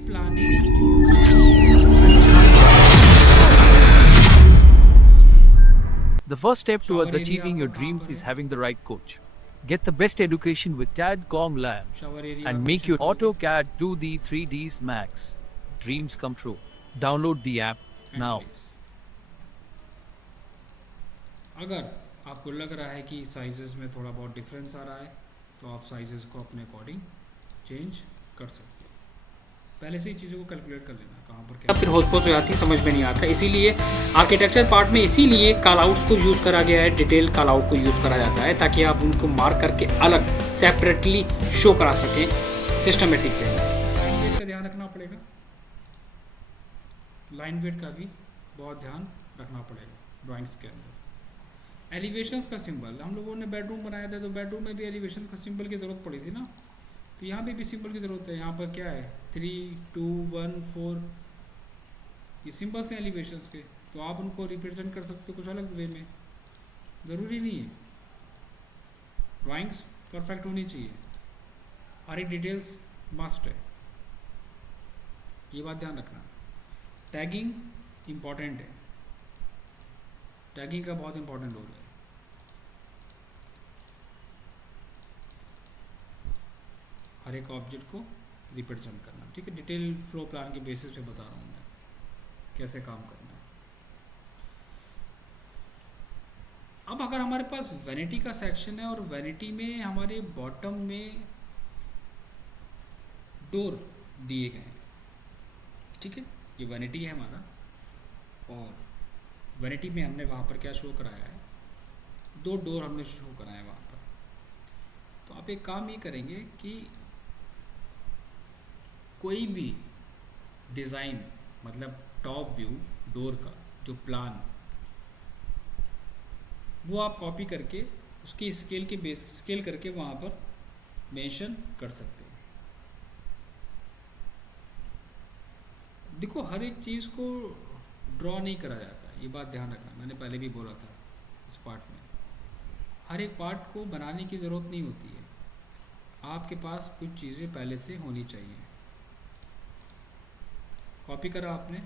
The first step towards achieving your dreams is having the right coach. Get the best education with CAD.com Lab and make your AutoCAD do the 3Ds Max. Dreams come true. Download the app now. अगर आपको लग रहा है कि sizes में थोड़ा बहुत difference आ रहा है तो आप साइजेस को अपने अकॉर्डिंग चेंज कर सकते हैं। पहले से ही चीज़ों को कैलकुलेट कर लेना कहाँ पर क्या, फिर होस्पोस हो जाती है, समझ में नहीं आता। इसीलिए आर्किटेक्चर पार्ट में इसीलिए कॉल आउट्स को यूज़ करा गया है, डिटेल कॉल आउट को यूज़ करा जाता है ताकि आप उनको मार्क करके अलग सेपरेटली शो करा सकें सिस्टमेटिक वे। लाइन वेट का ध्यान रखना पड़ेगा, लाइन वेट का भी बहुत ध्यान रखना पड़ेगा ड्राइंग्स के अंदर। एलिवेशंस का सिंबल, हम लोगों ने बेडरूम बनाया था तो बेडरूम में भी एलिवेशन का सिंबल की ज़रूरत पड़ी थी ना, तो यहाँ पे भी सिंबल की ज़रूरत है। यहाँ पर क्या है 3, 2, 1, 4, ये सिंबल्स हैं एलिवेशंस के, तो आप उनको रिप्रेजेंट कर सकते हो कुछ अलग वे में, ज़रूरी नहीं है। ड्राइंग्स परफेक्ट होनी चाहिए, हर एक डिटेल्स मस्ट है, ये बात ध्यान रखना। टैगिंग इम्पॉर्टेंट है, टैगिंग का बहुत इंपॉर्टेंट रोल है। हर एक ऑब्जेक्ट को रिप्रेजेंट करना, ठीक है। डिटेल फ्लो प्लान के बेसिस पे बता रहा हूँ मैं कैसे काम करना है। अब अगर हमारे पास वैनिटी का सेक्शन है और वैनिटी में हमारे बॉटम में डोर दिए गए हैं, ठीक है, ये वैनिटी है हमारा, और वैनिटी में हमने वहाँ पर क्या शो कराया है, 2 डोर हमने शो कराया है वहाँ पर। तो आप एक काम ये करेंगे कि कोई भी डिज़ाइन, मतलब टॉप व्यू डोर का जो प्लान, वो आप कॉपी करके उसकी स्केल के बेस स्केल करके वहाँ पर मेंशन कर सकते हैं। देखो हर एक चीज़ को ड्रॉ नहीं करा जाता, ये बात ध्यान रखना, मैंने पहले भी बोला था इस पार्ट में। हर एक पार्ट को बनाने की ज़रूरत नहीं होती है, आपके पास कुछ चीज़ें पहले से होनी चाहिए। कॉपी करा आपने,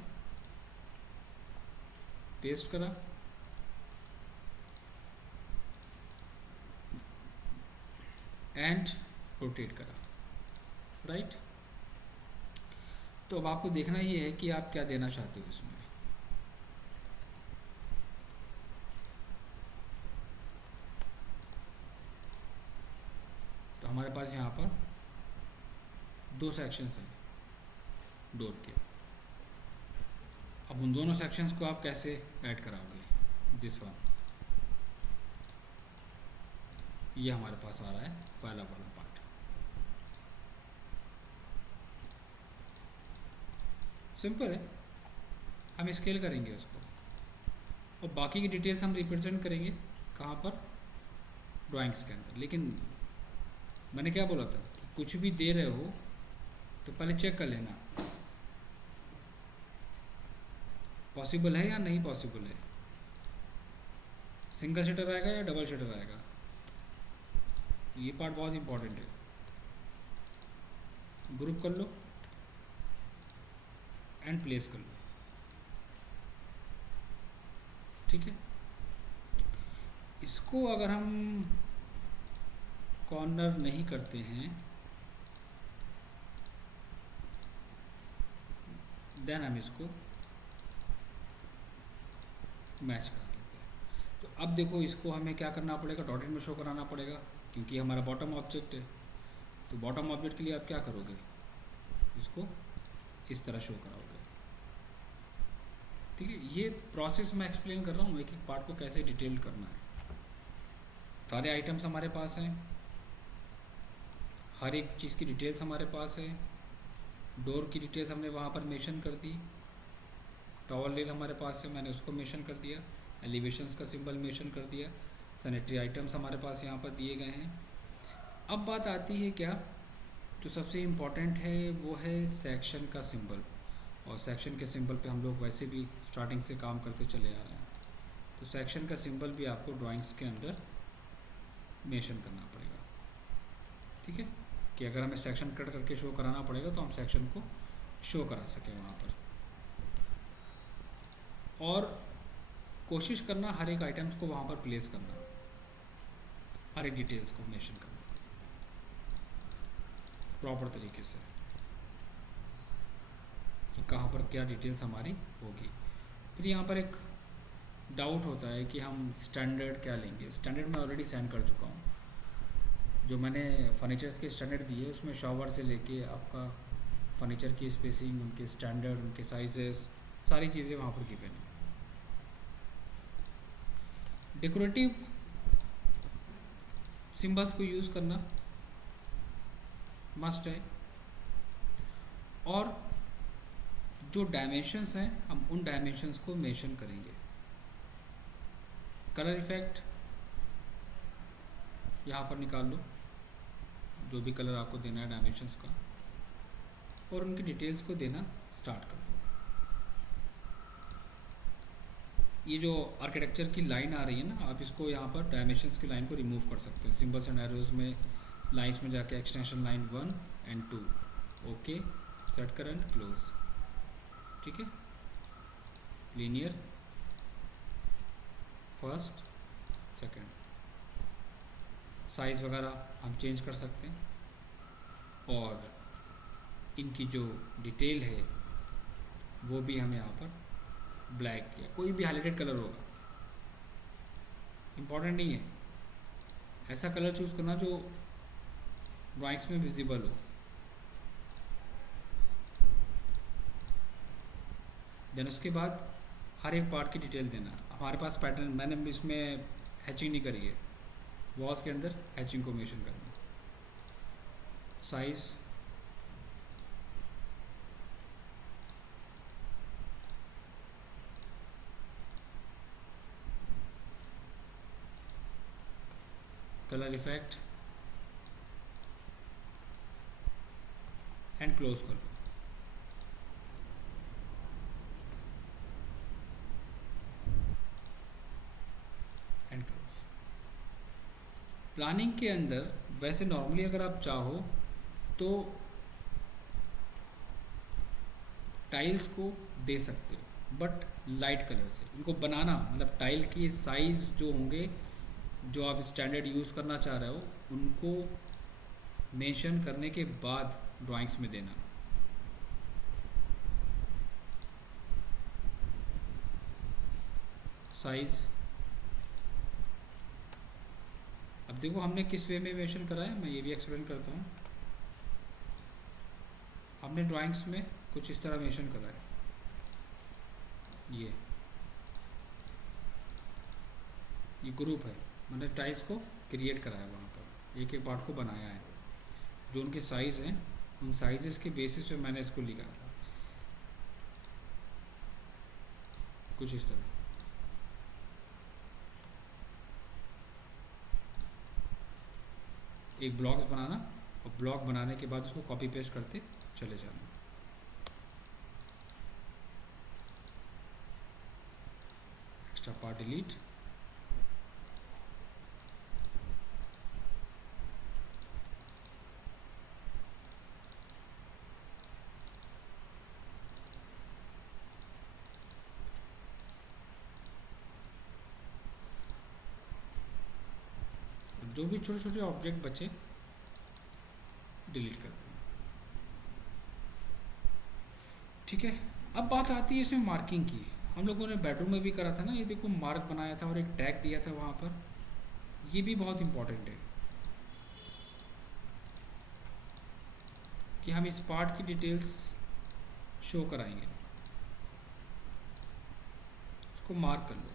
पेस्ट करा, एंड रोटेट करा, राइट। तो अब आपको देखना ये है कि आप क्या देना चाहते हो इसमें। तो हमारे पास यहाँ पर 2 सेक्शंस हैं डोर के। अब उन दोनों सेक्शंस को आप कैसे ऐड कराओगे, दिस वन, ये हमारे पास आ रहा है पहला वाला पार्ट। सिंपल है, हम स्केल करेंगे उसको और बाकी की डिटेल्स हम रिप्रेजेंट करेंगे कहाँ पर, ड्राइंग्स के अंदर। लेकिन मैंने क्या बोला था कि कुछ भी दे रहे हो तो पहले चेक कर लेना पॉसिबल है या नहीं पॉसिबल है, सिंगल शटर आएगा या डबल शटर आएगा, ये पार्ट बहुत इंपॉर्टेंट है। ग्रुप कर लो एंड प्लेस कर लो, ठीक है। इसको अगर हम कॉर्नर नहीं करते हैं देन हम इसको मैच कर लेते हैं। तो अब देखो इसको हमें क्या करना पड़ेगा, डॉटेड में शो कराना पड़ेगा क्योंकि हमारा बॉटम ऑब्जेक्ट है। तो बॉटम ऑब्जेक्ट के लिए आप क्या करोगे, इसको इस तरह शो कराओगे, ठीक है। ये प्रोसेस मैं एक्सप्लेन कर रहा हूँ, एक एक पार्ट को कैसे डिटेल करना है। सारे आइटम्स हमारे पास हैं, हर एक चीज़ की डिटेल्स हमारे पास है। डोर की डिटेल्स हमने वहाँ पर मेंशन कर दी, टॉवल रेल हमारे पास है, मैंने उसको मेंशन कर दिया, एलिवेशंस का सिंबल मेंशन कर दिया, सैनिटरी आइटम्स हमारे पास यहाँ पर दिए गए हैं। अब बात आती है क्या, जो सबसे इम्पॉर्टेंट है वो है सेक्शन का सिंबल, और सेक्शन के सिंबल पे हम लोग वैसे भी स्टार्टिंग से काम करते चले आ रहे हैं। तो सेक्शन का सिंबल भी आपको ड्राइंग्स के अंदर मेंशन करना पड़ेगा, ठीक है, कि अगर हमें सेक्शन कट करके शो कराना पड़ेगा तो हम सेक्शन को शो करा सके वहाँ पर। और कोशिश करना हर एक आइटम्स को वहाँ पर प्लेस करना, हर एक डिटेल्स को मेंशन करना प्रॉपर तरीके से कि कहाँ पर क्या डिटेल्स हमारी होगी। फिर यहाँ पर एक डाउट होता है कि हम स्टैंडर्ड क्या लेंगे। स्टैंडर्ड मैं ऑलरेडी सेंड कर चुका हूँ, जो मैंने फर्नीचर्स के स्टैंडर्ड दिए उसमें शॉवर से लेके आपका फर्नीचर की स्पेसिंग, उनके स्टैंडर्ड, उनके साइजेस, सारी चीज़ें वहाँ पर गिवन है। डेकोरेटिव सिंबल्स को यूज़ करना मस्ट है। और जो डायमेंशंस हैं हम उन डायमेंशंस को मेंशन करेंगे। कलर इफेक्ट यहाँ पर निकाल लो, जो भी कलर आपको देना है डायमेंशंस का, और उनकी डिटेल्स को देना स्टार्ट कर दो। ये जो आर्किटेक्चर की लाइन आ रही है ना, आप इसको यहाँ पर डायमेंशंस की लाइन को रिमूव कर सकते हैं। सिंबल्स एंड एरोज में लाइन्स में जाके extension line 1 and 2, okay, set कर एंड क्लोज, ठीक है। लीनियर फर्स्ट सेकंड, साइज़ वगैरह हम चेंज कर सकते हैं। और इनकी जो डिटेल है वो भी हम यहाँ पर ब्लैक या कोई भी हाइलाइटेड कलर होगा, इम्पॉर्टेंट नहीं है, ऐसा कलर चूज़ करना जो ड्राइंग्स में विजिबल हो। देन उसके बाद हर एक पार्ट की डिटेल देना। हमारे पास पैटर्न, मैंने इसमें हैचिंग नहीं करी है, वॉल्स के अंदर हैचिंग को मेंशन करना। Size, colour effect and close कर दो। And close. प्लानिंग के अंदर वैसे नॉर्मली अगर आप चाहो तो टाइल्स को दे सकते हो, बट लाइट कलर से इनको बनाना, मतलब टाइल की साइज़ जो होंगे, जो आप स्टैंडर्ड यूज़ करना चाह रहे हो, उनको मेंशन करने के बाद ड्राइंग्स में देना। साइज़, अब देखो हमने किस वे में मेंशन करा है, मैं ये भी एक्सप्लेन करता हूँ। हमने ड्राइंग्स में कुछ इस तरह मेंशन करा है, ये ग्रुप है, मैंने टाइल्स को क्रिएट करा है, वहाँ पर एक एक पार्ट को बनाया है, जो उनके साइज़ हैं उन साइजेस के बेसिस पे मैंने इसको लिखा था कुछ इस तरह। एक ब्लॉक्स बनाना और ब्लॉक बनाने के बाद उसको कॉपी पेस्ट करते चले जाना। एक्स्ट्रा पार्ट डिलीट, जो भी छोटे छोटे ऑब्जेक्ट बचे डिलीट कर देना, ठीक है। अब बात आती है इसमें मार्किंग की। हम लोगों ने बेडरूम में भी करा था ना, ये देखो मार्क बनाया था और एक टैग दिया था वहाँ पर, ये भी बहुत इम्पोर्टेंट है कि हम इस पार्ट की डिटेल्स शो कराएंगे, उसको मार्क कर लो।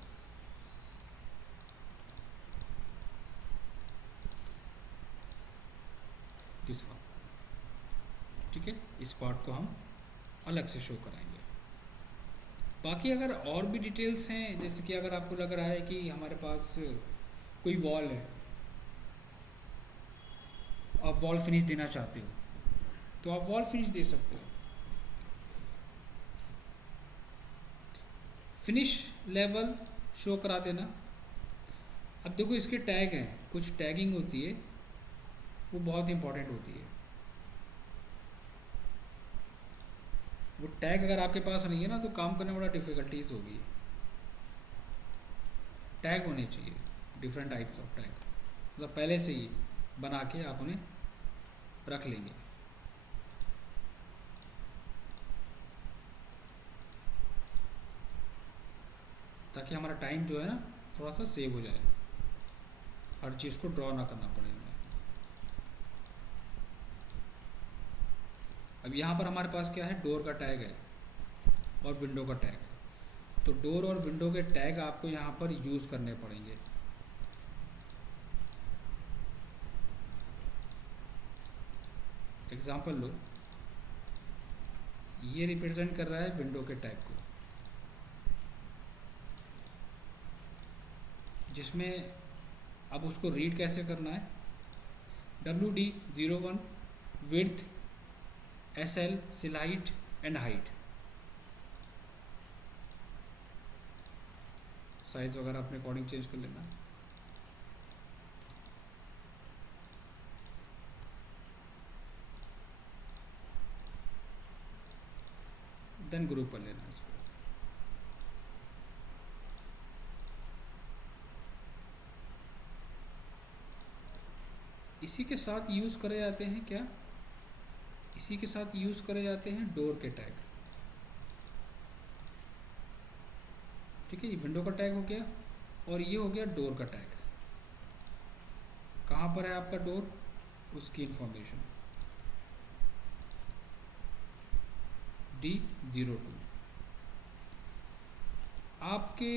दिस वन, ठीक है, इस पार्ट को हम अलग से शो कराएंगे। बाकी अगर और भी डिटेल्स हैं, जैसे कि अगर आपको लग रहा है कि हमारे पास कोई वॉल है, आप वॉल फिनिश देना चाहते हो, तो आप वॉल फिनिश दे सकते हो। फिनिश लेवल शो करा देना। अब देखो इसके टैग हैं, कुछ टैगिंग होती है वो बहुत इंपॉर्टेंट होती है। वो टैग अगर आपके पास नहीं है ना तो काम करने में बड़ा डिफ़िकल्टीज होगी। टैग होने चाहिए, डिफरेंट टाइप्स ऑफ टैग, मतलब पहले से ही बना के आप उन्हें रख लेंगे। ताकि हमारा टाइम जो है ना थोड़ा सा सेव हो जाए, हर चीज़ को ड्रॉ ना करना पड़े हमें। अब यहाँ पर हमारे पास क्या है, डोर का टैग है और विंडो का टैग है। तो डोर और विंडो के टैग आपको यहाँ पर यूज़ करने पड़ेंगे। एग्जाम्पल लो, ये रिप्रेजेंट कर रहा है विंडो के टैग को, जिसमें अब उसको रीड कैसे करना है, WD01 विड्थ SL सिल हाइट एंड हाइट, साइज वगैरह अपने अकॉर्डिंग चेंज कर लेना। देन ग्रुप कर लेना इसको। इसी के साथ यूज़ करे जाते हैं क्या, इसी के साथ यूज़ करे जाते हैं डोर के टैग। ठीक है, ये विंडो का टैग हो गया और ये हो गया डोर का टैग। कहाँ पर है आपका डोर, उसकी इंफॉर्मेशन D02। आपके